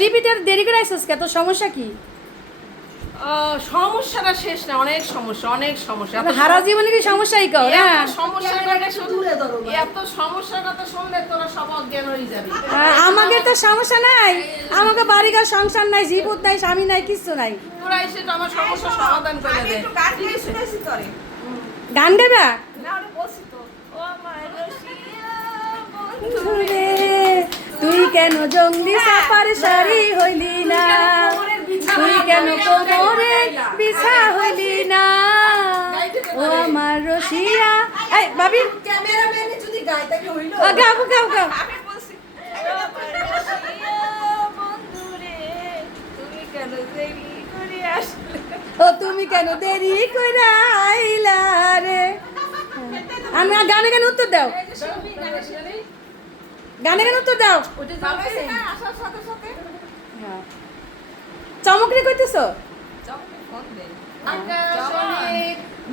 লিপিটার দেরি করে আইসস কে? তোর সমস্যা কি? সমস্যাটা শেষ না, অনেক সমস্যা, অনেক সমস্যা। হারা জীবনে কি সমস্যাই কর? হ্যাঁ, এত সমস্যার কথা শুনলে তোরা সব অজ্ঞান হয়ে যাবে। আমাকে তো সমস্যা নাই, আমাকে বাড়িঘর সংসার নাই, জীবত নাই, স্বামী নাই, কিছু নাই। তোরা এসে তো আমার সমস্যা সমাধান করে দে। গান গাইবা? তুই কেন জঙ্গলি সাফার সারি হইলি না, তুই কেন কোমরে বিছা হইলি না, ও আমার রসিয়া। এই ভাবি ক্যামেরাম্যানে যদি গায় তাকে হইলো। গাও গাও গাও। আমি বলছি বন্ধুরে তুমি কেন দেরি করে আসলে? ও তুমি কেন দেরি কইরা আইলা রে। আমি গানে গানে উত্তর দাও, গানে গানে উত্তর দাও। আসার সাথে সাথে চমকরে কইতেছো? ফোন দে।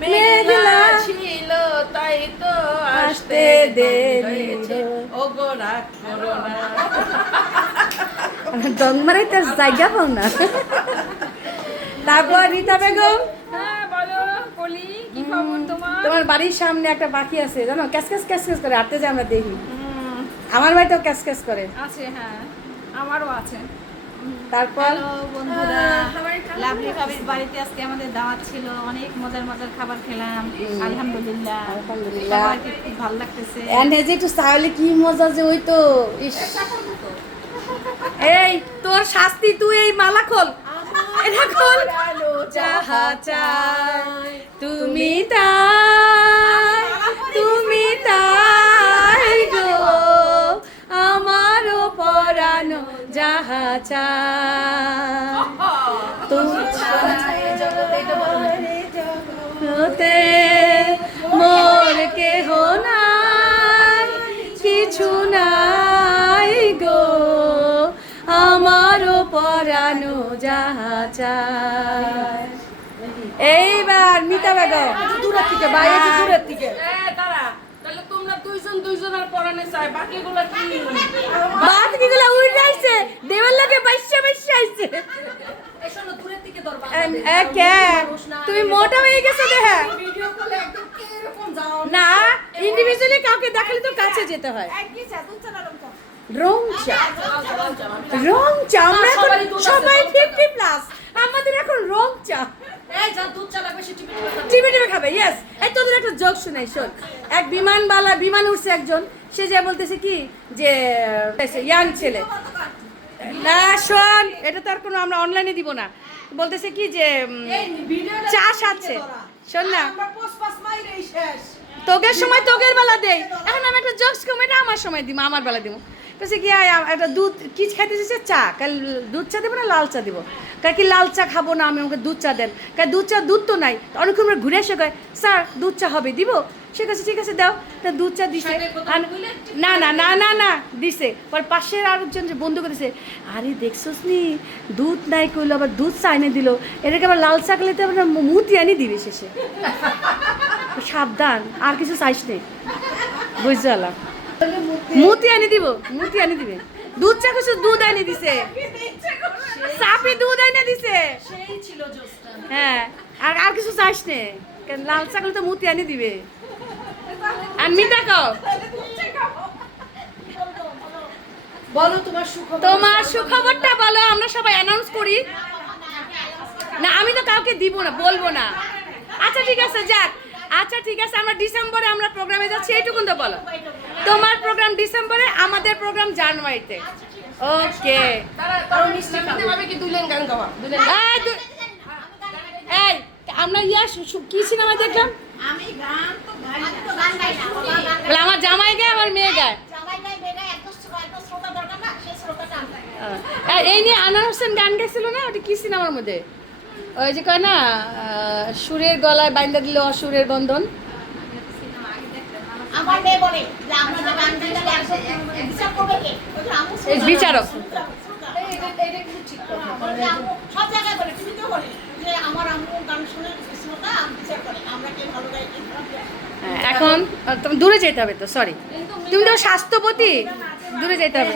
মেঘলা ছিল তাই তো আসতে দেরি হয়েছে। ও গো রাগ করো না। ডং মারাই তার জায়গা পাও না। তারপর রীতা বেগম, হ্যাঁ বলো বলি, কি খবর তোমার? তোমার বাড়ির সামনে একটা পাখি আছে জানো, ক্যাস ক্যাস ক্যাস ক্যাস করে হাঁটতে যায়, আমরা দেখি। আমার বাড়িতেও ক্যাস ক্যাস করে। আছে, হ্যাঁ আমারও আছে। তারপর হ্যালো বন্ধুরা, লাভলি ভাবির বাড়িতে আজকে আমাদের দাওয়াত ছিল, অনেক মজার মজার খাবার খেলাম। আলহামদুলিল্লাহ, আলহামদুলিল্লাহ। সবাইকে খুব ভালো লাগতেছে। এন্ড যে একটু তাহলে কি মজা যে হইতো। ইস, এই তোর শাস্তি, তুই এই মালা খোল, এটা খোল। যাহা চাই তুমি তাই, তুমি তাই গো, আমারও পরানো যাহা চাই তুমি মোর কেহ নাই, কিছু নাই গো, আমারও পরানো যাহা চাই। এইবার মিতা বেগম দূরের থেকে, বাইরে দূরের থেকে। দাঁড়া, তাহলে তোমরা দুইজন দুইজনের পরানে চাই, বাকিগুলো কি? বাকিগুলো উড়ে যাইছে, দেওয়ার লাগে বাইশা বাইশা আইছে। তুমি মোটা হয়ে গেছো দেখা না, ইন্ডিভিজুয়ালি কাউকে দেখালে তো কাছে যেতে হয়। রং চা, রং চা, আমরা এখন সবাই 50 প্লাস, আমাদের এখন রং চা। এই যা দুধ চা লাগবে, সে টিপে টিপে খাবে। টিপে টিপে খাবে। ইয়েস, এই তোদের একটা জোক শুনাই, শোন। এক বিমানবালা, বিমান উঠছে একজন, সে যে বলতেছে কি যে ইয়াং ছেলে, না শোন, এটা তো আর কোনো আমরা অনলাইনে দিব না, বলতেছে কি যে চা সাচ্ছে, শোন না, তোগের সময় তোগের বেলা দেই, এখন আমি একটা জোকস কম, এটা আমার সময় দিব, আমার বেলা দিব। বলছে কি একটা দুধ কি খাইতে চাইছে, চা, কাল দুধ চা দেবো না লাল চা দিব, কাল কি লাল চা খাবো না, আমি আমাকে দুধ চা দেন, কাল দুধ চা, দুধ তো নাই। অনেকক্ষণ আমরা ঘুরে এসে কয় স্যার দুধ চা হবে, দিব? সে কাছে ঠিক আছে দাও, তা দুধ চা দিছে। না না না না না দিছে, পর পাশের আরেকজন যে বন্ধু করেছে, আরে দেখছোস নি দুধ নাই কইলো, আবার দুধ চা এনে দিল, এটাকে আবার লাল চা খেলে আবার মুতি আনি দিবে শেষে। সাবধান, আর কিছু চাইস নেই, বুঝলা, মুতি আনি দিব, মুতি আনি দিবে। দুধ চা কিছু দুধ আনি দিছে, চাপি দুধ আনি দিছে, সেই ছিল জোসটা। হ্যাঁ, আর আর কিছু চাইস নে, কেন লাল চা খেলে তো মুতি আনি দিবে। আর মিতা কও, বলো তোমার সুখবর। তোমার সুখবরটা বলো, আমরা সবাই অ্যানাউন্স করি। না আমি তো কাউকে দিব না, বলবো না। আচ্ছা ঠিক আছে, যাক, আচ্ছা ঠিক আছে, আমরা ডিসেম্বরে আমরা প্রোগ্রামে যাচ্ছি, এইটুকুন তো বলো। তোমার প্রোগ্রাম ডিসেম্বরে, আমাদের প্রোগ্রাম জানুয়ারিতে। ওকে, তারা মিষ্টি খেতে পাবে কি? দুলেন গান গাওয়া, দুলেন গান। এই আমরা ইয়া কি সিনেমা দেখলাম? আমি গান তো গান গাই না, বলে আমার জামাই গায়, আমার মেয়ে গায়। জামাই গাই মেয়ে একদম শ্রোতা দরকার না, সেই শ্রোতাটা এই নিয়ে আনোয়ার হোসেন গান গেছিল না, ওটা কি সিনেমার মধ্যে? ওই যে কয় না, সুরের গলায় বাইন্দা দিল অসুরের বন্ধন। আমার মেয়ে বলে যে আমরা যে গান গাই তাহলে একদম বিচার করবে কে? ওই যে আমু এই বিচারক। এইটা কিন্তু ঠিক কথা। সব জায়গায় বলে, টিভিতেও বলে যে আমার আম্মু গান শুনে শ্রোতা বিচার করে, আমরা কে ভালো গাই কে খারাপ গাই। এখন তুমি দূরে যেতে হবে তো, সরি, তুমি তো স্বাস্থ্যবতী, দূরে যেতে হবে।